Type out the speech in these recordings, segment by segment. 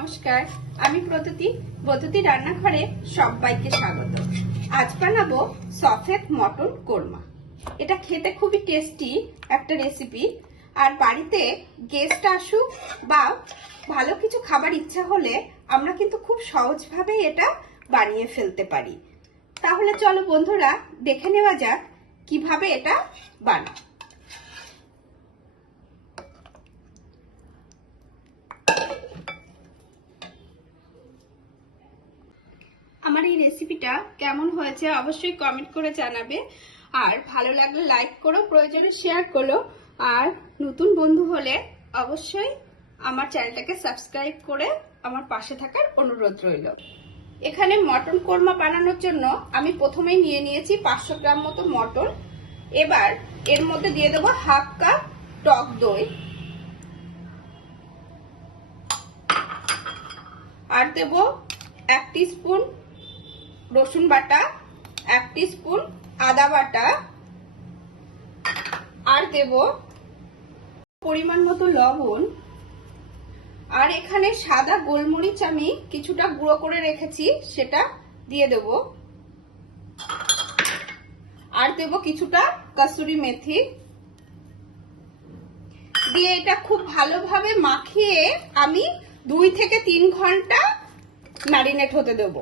নমস্কার, আমি প্রদ্যুতি রান্নাঘরে সবাইকে স্বাগত। আজ বানাবো সফেদ মটন কোরমা। এটা খেতে খুবই টেস্টি একটা রেসিপি। আর বাড়িতে গেস্ট আসুক বা ভালো কিছু খাবার ইচ্ছা হলে আমরা কিন্তু খুব সহজভাবে এটা বানিয়ে ফেলতে পারি। তাহলে চলো বন্ধুরা, দেখে নেওয়া যাক কিভাবে এটা বানাই। আমার এই রেসিপিটা কেমন হয়েছে অবশ্যই কমেন্ট করে জানাবে। আর ভালো লাগলে লাইক করো, প্রয়োজনে শেয়ার করো। আর নতুন বন্ধু হলে অবশ্যই আমার চ্যানেলটাকে সাবস্ক্রাইব করে আমার পাশে থাকার অনুরোধ রইল। এখানে মটন কোরমা বানানোর জন্য আমি প্রথমেই নিয়ে নিয়েছি 500 গ্রাম মতো মটন। এবার এর মধ্যে দিয়ে দেবো হাফ কাপ টক দই, আর দেব 1 টিস্পুন রসুন বাটা, 1 টিস্পুন আদা বাটা, আর দেব পরিমাণ মতো লবণ। আর এখানে সাদা গোলমরিচ আমি কিছুটা গুঁড়ো করে রেখেছি, সেটা দিয়ে দেব। আর দেব কিছুটা কসুরি মেথি দিয়ে এটা খুব ভালোভাবে মাখিয়ে আমি 2 থেকে 3 ঘন্টা ম্যারিনেট হতে দেব।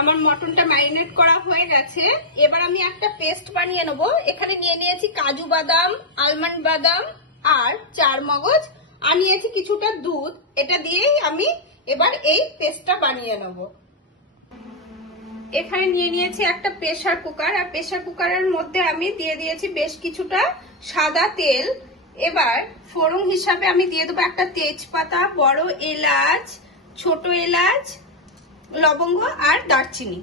আমার মটনটা ম্যারিনেট করা হয়ে গেছে। এবার আমি একটা পেস্ট বানিয়ে নেব। এখানে নিয়ে নিয়েছি কাজু বাদাম, আলমন্ড বাদাম আর চারমগজ, আর নিয়েছি কিছুটা দুধ। এটা দিয়েই আমি এবার এই পেস্টটা বানিয়ে নেব। এখানে নিয়ে নিয়েছি একটা প্রেসার কুকার, আর প্রেসার কুকারের মধ্যে আমি দিয়ে দিয়েছি বেশ কিছুটা সাদা তেল। এবার ফোড়ন হিসাবে আমি দিয়ে দেবো একটা তেজপাতা, বড় এলাচ, ছোট এলাচ, লবঙ্গ আর দারচিনি।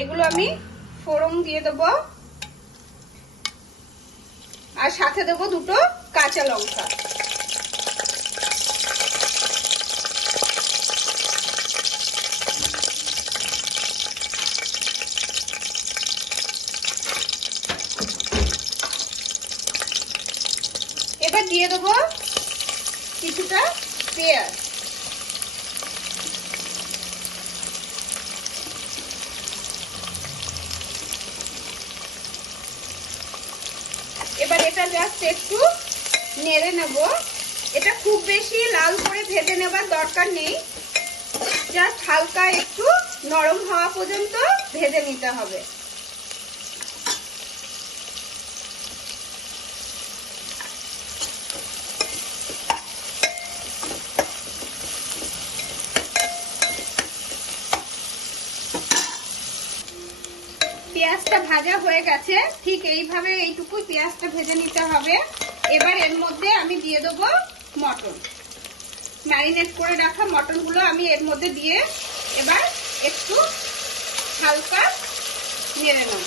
এগুলো আমি ফোড়ন দিয়ে দেব, আর সাথে দেব 2টো কাঁচা লঙ্কা। এবার দিয়ে দেব কিছুটা পেঁয়াজ। এবার এটা জাস্ট একটু নেড়ে নেব। এটা খুব বেশি লাল করে ভেজে নেবার দরকার নেই, জাস্ট হালকা একটু নরম হওয়া পর্যন্ত ভেজে নিতে হবে। পেঁয়াজটা ভাজা হয়ে গেছে, ঠিক এইভাবে এইটুকু পেঁয়াজটা ভেজে নিতে হবে। এবার এর মধ্যে আমি দিয়ে দেবো মটন, ম্যারিনেট করে রাখা মটনগুলো আমি এর মধ্যে দিয়ে এবার একটু হালকা নেড়ে নেব।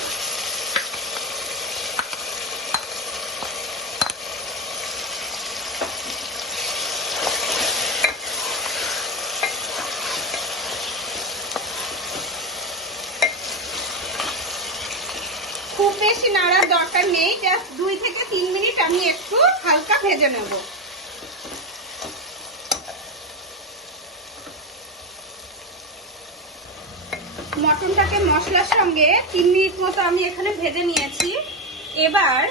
খুব বেশি নাড়ার দরকার নেই, জাস্ট 2 থেকে 3 মিনিট আমি একটু হালকা ভেজে নেব। মটনটাকে মশলার সঙ্গে 3 মিনিট মতো আমি এখানে ভেজে নিয়েছি। এবার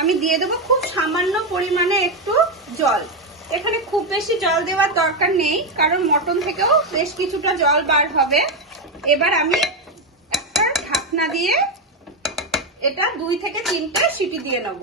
আমি দিয়ে দেবো খুব সামান্য পরিমাণে একটু জল। এখানে খুব বেশি জল দেওয়ার দরকার নেই, কারণ মটন থেকেও বেশ কিছুটা জল বার হবে। এবার আমি একটা ঢাকনা দিয়ে এটা 2 থেকে 3টে সিটি দিয়ে নেব।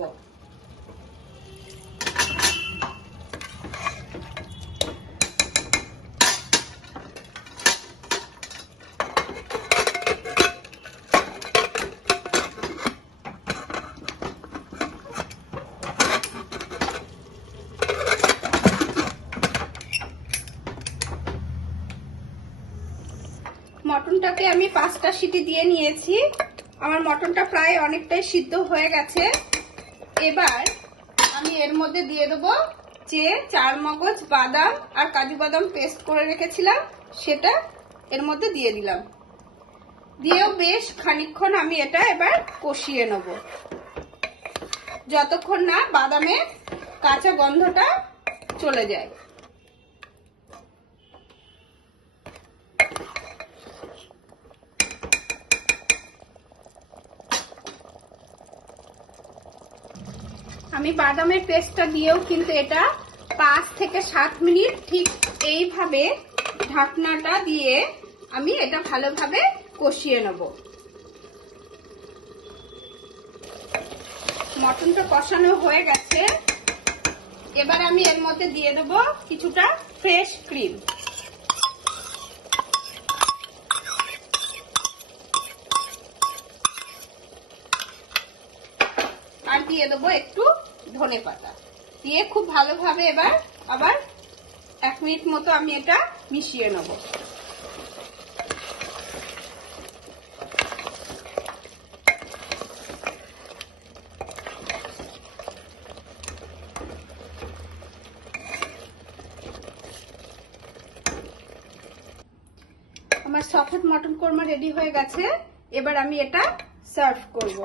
মটনটাকে আমি 5টা সিটি দিয়ে নিয়েছি। আমার মটনটা প্রায় অনেকটাই সিদ্ধ হয়ে গেছে। এবার আমি এর মধ্যে দিয়ে দেবো যে চারমগজ, বাদাম আর কাজু বাদাম পেস্ট করে রেখেছিলাম সেটা এর মধ্যে দিয়ে দিলাম। দিয়েও বেশ খানিকক্ষণ আমি এটা এবার কষিয়ে নেব, যতক্ষণ না বাদামের কাঁচা গন্ধটা চলে যায়। আমি বাদামের পেস্টটা দিয়েও কিন্তু এটা 5 থেকে 7 মিনিট ঠিক এইভাবে ঢাকনাটা দিয়ে আমি এটা ভালোভাবে কষিয়ে নেব। মটনটা কষানো হয়ে গেছে, এবার আমি এর মধ্যে দিয়ে দেব কিছুটা ফ্রেশ ক্রিম। আর দিয়ে দেবো একটু ধনেপাতা দিয়ে খুব ভালোভাবে এবার আবার 1 মিনিট মতো আমি এটা মিশিয়ে নেব। আমার সফট মটন কোরমা রেডি হয়ে গেছে, এবার আমি এটা সার্ভ করব।